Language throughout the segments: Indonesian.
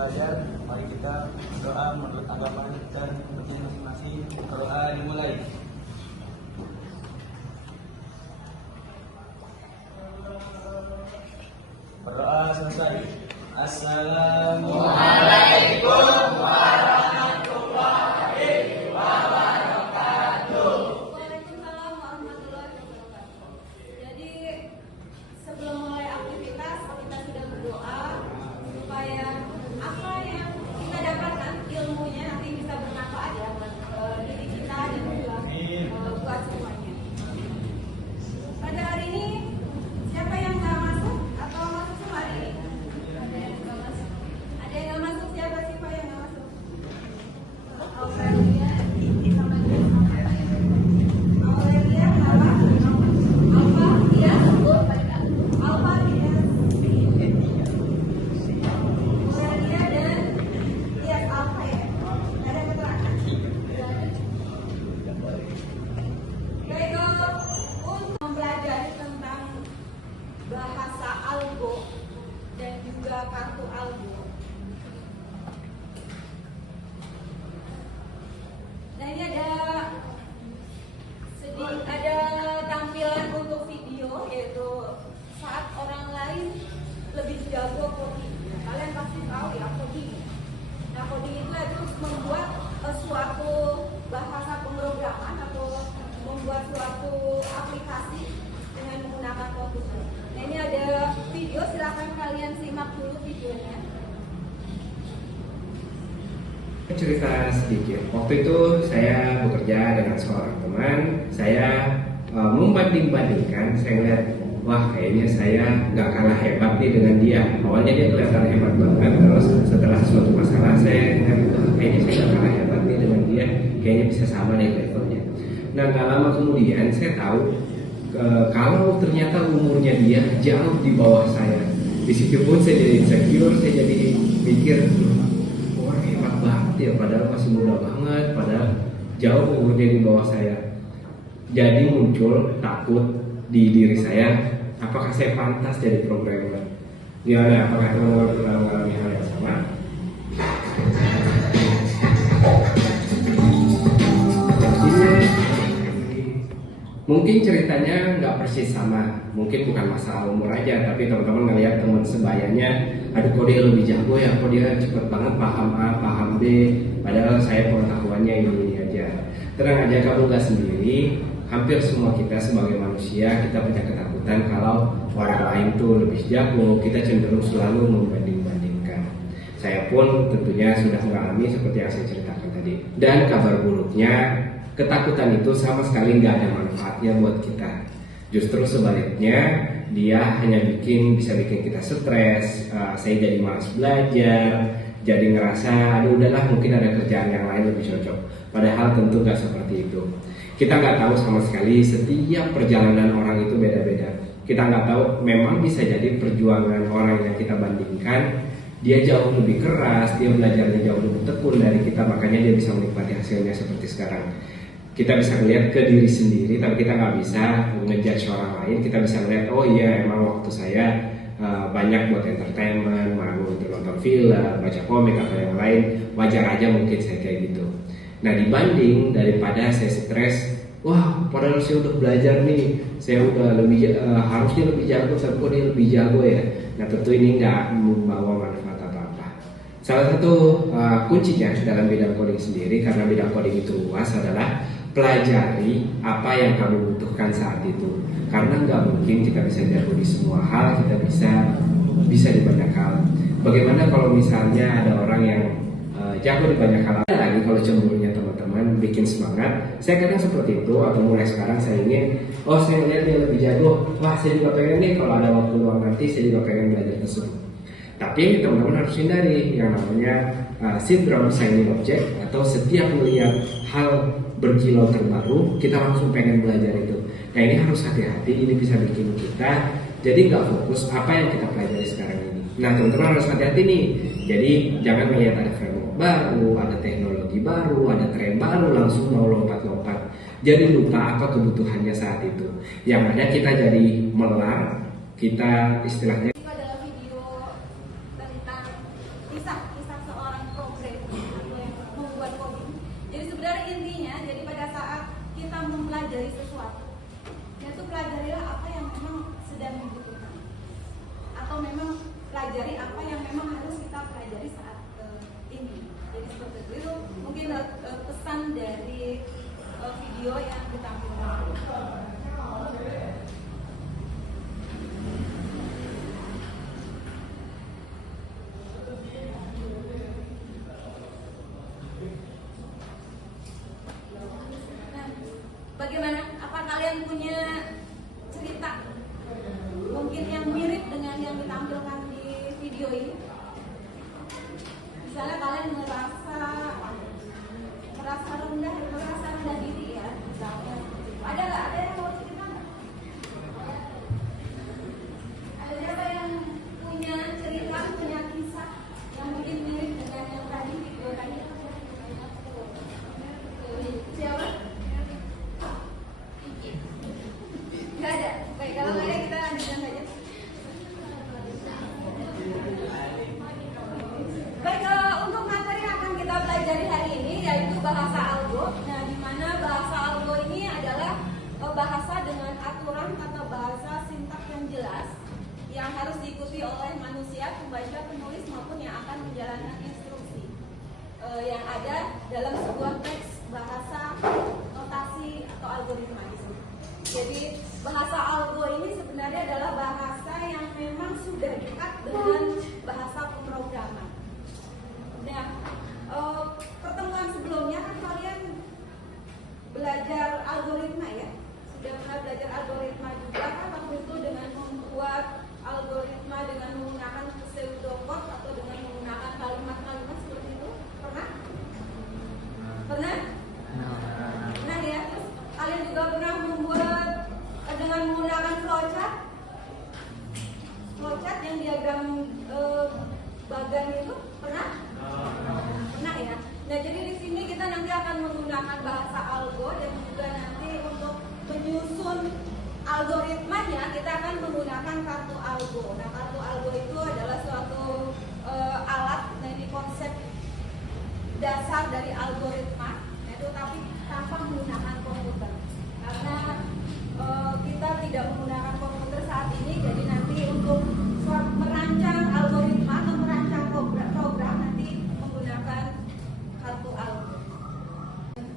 belajar. Mari kita berdoa menurut agama dan kepercayaan masing-masing. Doa dimulai. Berdoa selesai. Assalamualaikum warahmatullahi wabarakatuh. Waalaikumsalam warahmatullahi wabarakatuh. Jadi sebelum mulai aktivitas kita sudah berdoa supaya apa yang kita dapatkan ilmunya nanti bisa bermanfaat ya buat diri kita dan juga buat semuanya. Pada hari ini siapa yang nggak masuk atau masuk semua hari ini? Ada yang nggak masuk. Ada yang nggak masuk, siapa sih Pak yang nggak masuk? Aurelia, Aurelia, Alfa, dia, Alfa, dia, Aurelia dan dia Alfa ya. Ada keterangan. Baik, untuk mempelajari tentang bahasa Algo dan juga kartu Algo. Nah ini ada tampilan untuk video, yaitu saat orang lain lebih jago coding. Kalian pasti tahu ya coding. Nah coding itu membuat suatu bahasa pemrograman atau membuat suatu aplikasi dengan menggunakan komputer. Nah ini ada video, silakan kalian simak dulu videonya. Cerita sedikit. Waktu itu saya bekerja dengan seorang teman. Saya membanding-bandingkan. Saya lihat, wah kayaknya saya nggak kalah hebat nih dengan dia. Awalnya dia kelihatan hebat banget. Terus setelah suatu masalah saya ingat, kayaknya saya nggak kalah hebat nih dengan dia. Kayaknya bisa sama nih levelnya. Nah nggak lama kemudian saya tahu kalau ternyata umurnya dia jauh di bawah saya. Di situ pun saya jadi insecure. Saya jadi pikir, ya padahal masih muda banget, padahal jauh umurnya di bawah saya. Jadi muncul takut di diri saya, apakah saya pantas jadi programmer? Gimana? Apakah teman-teman pernah mengalami hal yang sama? Mungkin ceritanya nggak persis sama, mungkin bukan masalah umur aja, tapi teman-teman ngeliat teman sebayanya, aduh kok dia lebih jago ya, kok dia cepet banget paham A, paham B, padahal saya pengetahuannya ini aja. Tenang aja, kamu nggak sendiri. Hampir semua kita sebagai manusia, kita punya ketakutan kalau orang lain tuh lebih jago, kita cenderung selalu membanding-bandingkan. Saya pun tentunya sudah mengalami seperti yang saya ceritakan tadi. Dan kabar buruknya, ketakutan itu sama sekali nggak ada manfaatnya buat kita. Justru sebaliknya, dia hanya bisa bikin kita stres. Saya jadi malas belajar, jadi ngerasa aduh udahlah mungkin ada kerjaan yang lain lebih cocok. Padahal tentu nggak seperti itu. Kita nggak tahu sama sekali, setiap perjalanan orang itu beda-beda. Kita nggak tahu, memang bisa jadi perjuangan orang yang kita bandingkan dia jauh lebih keras, dia belajarnya jauh lebih tekun dari kita, makanya dia bisa menikmati hasilnya seperti sekarang. Kita bisa melihat ke diri sendiri, tapi kita nggak bisa ngejudge orang lain. Kita bisa melihat, oh iya emang waktu saya banyak buat entertainment, mau nonton film, baca komik atau yang lain, wajar aja mungkin saya kayak gitu. Nah dibanding daripada saya stres, wah padahal saya udah belajar nih, saya udah lebih harusnya lebih jago, tapi kok dia lebih jago ya. Nah tentu ini nggak membawa manfaat apa-apa. Salah satu kuncinya dalam bidang coding sendiri, karena bidang coding itu luas, adalah pelajari apa yang kamu butuhkan saat itu. Karena nggak mungkin kita bisa jago di semua hal, kita bisa di banyak hal. Bagaimana kalau misalnya ada orang yang jago di banyak hal lagi, kalau cemburunya teman-teman bikin semangat. Saya kadang seperti itu, atau mulai sekarang saya ingin, oh saya lihat dia lebih jago, wah saya juga pengen nih kalau ada waktu luang nanti saya juga pengen belajar tersebut. Tapi teman-teman harus hindari yang namanya syndrome shiny object, atau setiap melihat hal berkilau terbaru kita langsung pengen belajar itu. Nah ini harus hati-hati, ini bisa bikin kita jadi nggak fokus apa yang kita pelajari sekarang ini. Nah teman-teman harus hati-hati nih, jadi jangan melihat ada framework baru, ada teknologi baru, ada tren baru langsung mau lompat-lompat. Jadi lupa apa kebutuhannya saat itu. Yang ada kita jadi melar, kita istilahnya Itu adalah video tentang kisah sebenarnya intinya, jadi pada saat kita mempelajari sesuatu, yaitu pelajarilah apa yang memang sedang dibutuhkan, atau memang pelajari apa yang memang harus kita pelajari saat ini. Jadi seperti itu mungkin pesan dari video yang ditampilkan. Bagaimana? Apa kalian punya cerita mungkin yang mirip dengan yang ditampilkan di video ini? Misalnya kalian merasa rendah diri ya, misalnya. Ada nggak? Ada yang mau cerita nggak? Ada siapa yang punya cerita, punya kisah yang mungkin mirip dengan yang tadi video tadi? Siapa? Nggak ada. Baik, kalau nggak ada kita lanjutkan saja. Baik, untuk materi yang akan kita pelajari hari ini yaitu bahasa algo. Nah, di mana bahasa algo ini adalah bahasa dengan aturan atau bahasa sintaks yang jelas yang harus diikuti oleh manusia, pembaca, penulis maupun yang akan menjalankan instruksi yang ada dalam sebuah teks bahasa, notasi atau algoritma di sini. Jadi bahasa algo ini sebenarnya adalah bahasa yang memang sudah dekat dengan bahasa pemrograman. Nah, pertemuan sebelumnya kan kalian belajar algoritma ya, sudah pernah belajar algoritma juga kan waktu itu dengan membuat algoritma dengan menggunakan pseudocode atau dengan menggunakan kalimat-kalimat seperti itu, pernah? Pernah? Nah ya, terus kalian juga pernah membuat dengan menggunakan flowchart yang diagram bagan itu, pernah? Pernah ya. Nah, jadi di sini kita nanti akan menggunakan bahasa algo dan juga nanti untuk menyusun algoritmanya kita akan menggunakan kartu algo. Nah, kartu algo itu adalah suatu alat, nah ini konsep dasar dari algoritma, yaitu tapi tanpa menggunakan komputer. Karena kita tidak menggunakan komputer saat ini, jadi nanti untuk merancang algoritma atau merancang program nanti menggunakan kartu algo.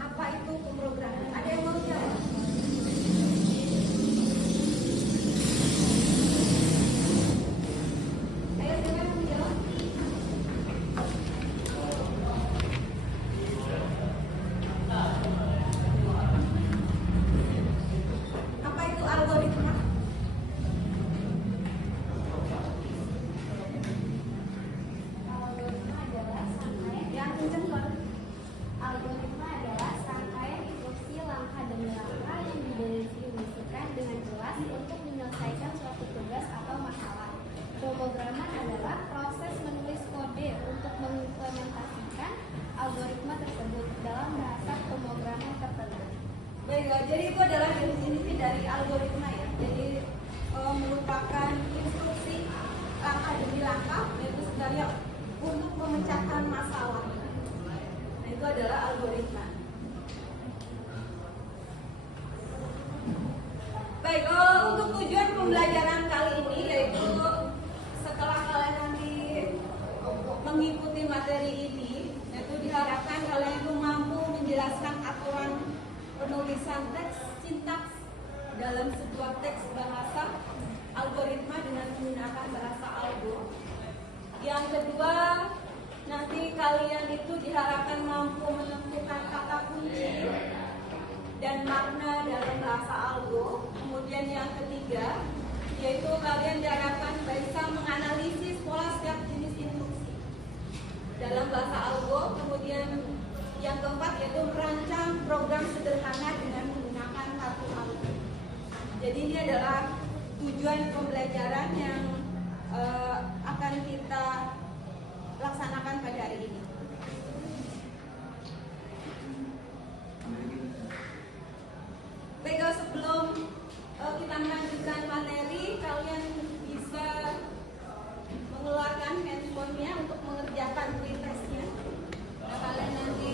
Apa itu pemrograman? Ada yang mau jawab? Ayo, siapa yang mau jawab? Apa itu algoritma? Algoritma adalah rangkaian instruksi langkah demi langkah yang didefinisikan dengan jelas untuk menyelesaikan suatu tugas atau masalah. Pemrograman adalah proses menulis kode untuk mengimplementasikan algoritma tersebut dalam bahasa pemrograman tertentu. Baik, jadi itu adalah definisi dari algoritma ya. Jadi merupakan instruksi langkah demi langkah, yaitu sebenarnya untuk memecahkan masalah. Nah, itu adalah algoritma. Baik, untuk tujuan pembelajaran kali ini yaitu setelah kalian nanti mengikuti materi ini, yaitu diharapkan kalian itu mampu menjelaskan aturan penulisan teks, sintaks dalam sebuah teks bahasa algoritma dengan menggunakan bahasa algo. Yang kedua, nanti kalian itu diharapkan mampu menentukan kata kunci dan makna dalam bahasa algo. Kemudian yang ketiga, yaitu kalian diharapkan bisa menganalisis pola setiap jenis instruksi dalam bahasa algo. Kemudian yang keempat yaitu merancang program sederhana dengan menggunakan kartu algo. Jadi ini adalah tujuan pembelajaran yang akan kita laksanakan pada hari ini. Baik, sebelum kita melanjutkan materi, kalian bisa mengeluarkan handphonenya untuk mengerjakan pretestnya. Nah, kalian nanti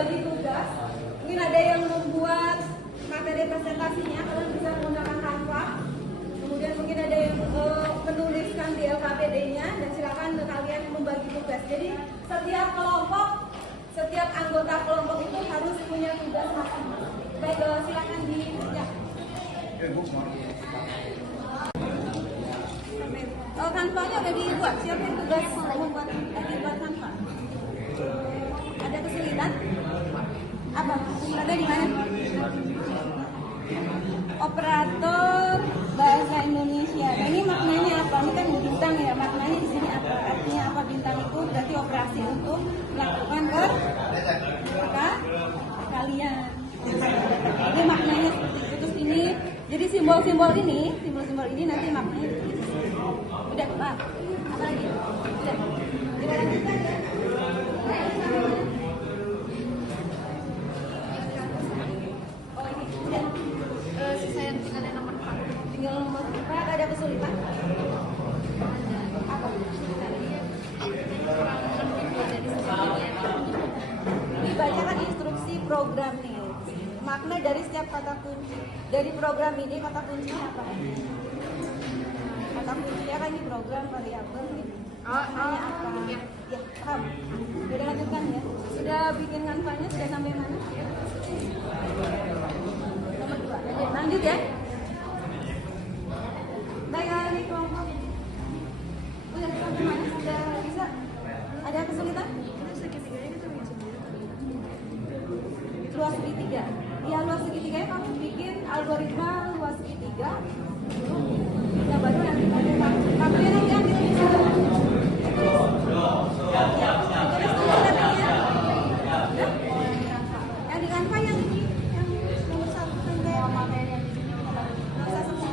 membagi tugas. Mungkin ada yang membuat materi presentasinya, kalian bisa menggunakan Canva. Kemudian mungkin ada yang menuliskan di LKPD-nya, dan silakan kalian membagi tugas. Jadi setiap kelompok, setiap anggota kelompok itu harus punya tugas masing-masing. Baik, silakan di ya. Canva-nya udah dibuat. Siapa yang tugas membuat Canva? Ada kesulitan? Apa? Ada di mana? Operator bahasa Indonesia. Nah, ini maknanya apa? Ini kan bintang ya. Maknanya di sini apa? Artinya apa bintang itu? Berarti operasi untuk melakukan kalian. Jadi maknanya seperti itu. Terus ini, jadi simbol-simbol ini nanti maknanya begitu. Udah, Pak. Apa lagi? Udah. Kita lanjutkan ya. Oh, ini udah. Saya tinggal nomor 4. Tinggal nomor 4, ada kesulitan? Apa? Dibacakan instruksi program nih. Makna dari setiap kata kunci. Dari program ini kata kuncinya apa? Kata kuncinya kan di program variabel gitu. Maknanya apa? Ya, paham. Sudah lanjutkan ya. Sudah bikin Canva-nya sudah sampai mana? Nomor 2. Lanjut ya. Baik, ini kelompok. Udah sampai mana? Sudah bisa? Ada kesulitan? Luas segitiga. Ya, luas segitiganya kamu bikin algoritma luas segitiga. Ya, baru nanti kamu nanti ambil di sana. Ya, tulis dulu katanya. Yang di Canva yang ini, yang nomor 1 sampai materi yang di sini. Bisa semua.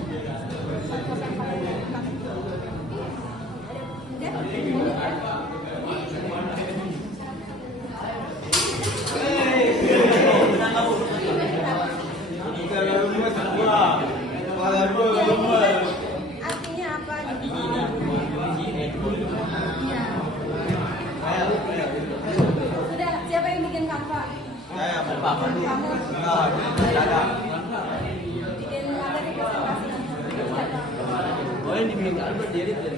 Artinya apa? Sudah, siapa yang bikin Canva? Saya, Kamu. Ada. Bikin materi presentasi. Oh, ini dibikin Albert jadi dari.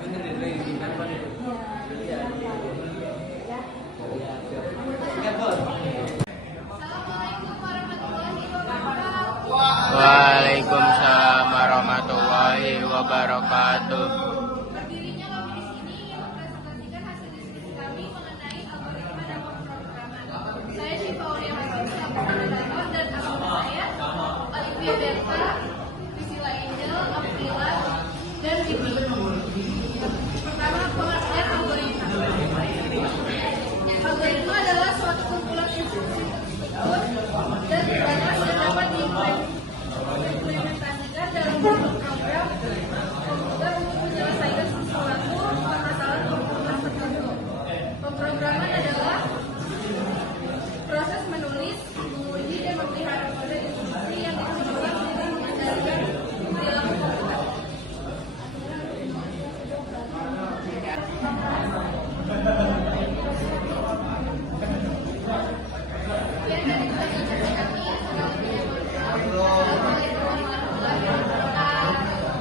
Bener dari bikin apa nih? Ya. Waalaikumsalam warahmatullahi wabarakatuh. Berdirinya kami di sini ingin mempresentasikan hasil diskusi kami mengenai algoritma dan pemrograman. Saya Syifa Aulia Hakim selaku moderator dan anggota saya Olivia Berta, Priscilla Angel, Aprila, dan Bibi. Pertama, pengertian algoritma. Algoritma adalah suatu kumpulan instruksi tersebut dan dibahas dan dapat diimplementasikan dalam bentuk program komputer untuk menyelesaikan sesuatu permasalahan komputer tertentu. Pemrograman adalah proses menulis, menguji, dan memelihara kode instruksi yang dikembangkan dengan mengendalikan perilaku komputer.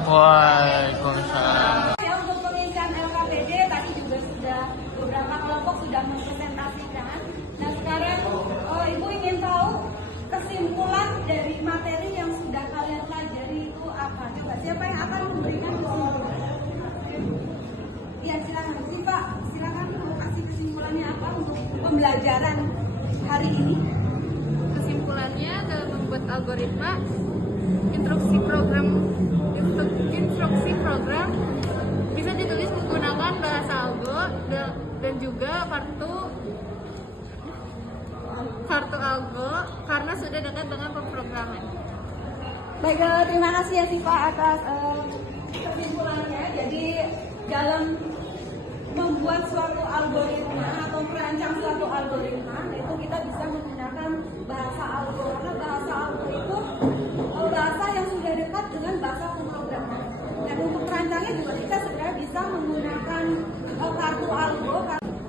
Waalaikumsalam. Ya, untuk pengisian LKPD tadi juga sudah beberapa kelompok sudah mempresentasikan. Nah, sekarang Ibu ingin tahu kesimpulan dari materi yang sudah kalian pelajari itu apa? Coba siapa yang akan memberikan kesimpulan? Ya, silakan. Pak, silakan mau kasih kesimpulannya apa untuk pembelajaran hari ini? Kesimpulannya dalam membuat algoritma, instruksi program bisa ditulis menggunakan bahasa algo dan juga kartu algo karena sudah dekat dengan pemrograman. Baik, terima kasih ya Siva atas kesimpulannya. Jadi dalam membuat suatu algoritma atau merancang suatu algoritma itu kita bisa menggunakan bahasa algo, karena bahasa algo itu bahasa yang sudah dekat dengan bahasa pemrograman. Dan untuk merancangnya juga kita sebenarnya bisa menggunakan kartu algo.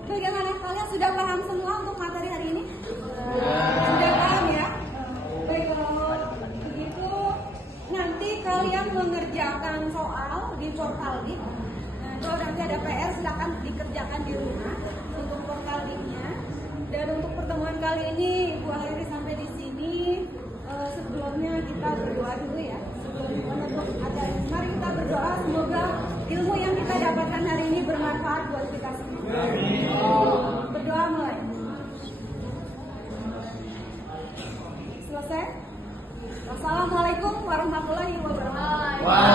Bagaimana kalian sudah paham semua untuk materi hari ini? kali ini Ibu akhiri sampai di sini. Sebelumnya kita berdoa dulu ya. Sebelum menutup acara, mari kita berdoa semoga ilmu yang kita dapatkan hari ini bermanfaat buat kita semua. Berdoa mulai. Selesai. Wassalamualaikum warahmatullahi wabarakatuh.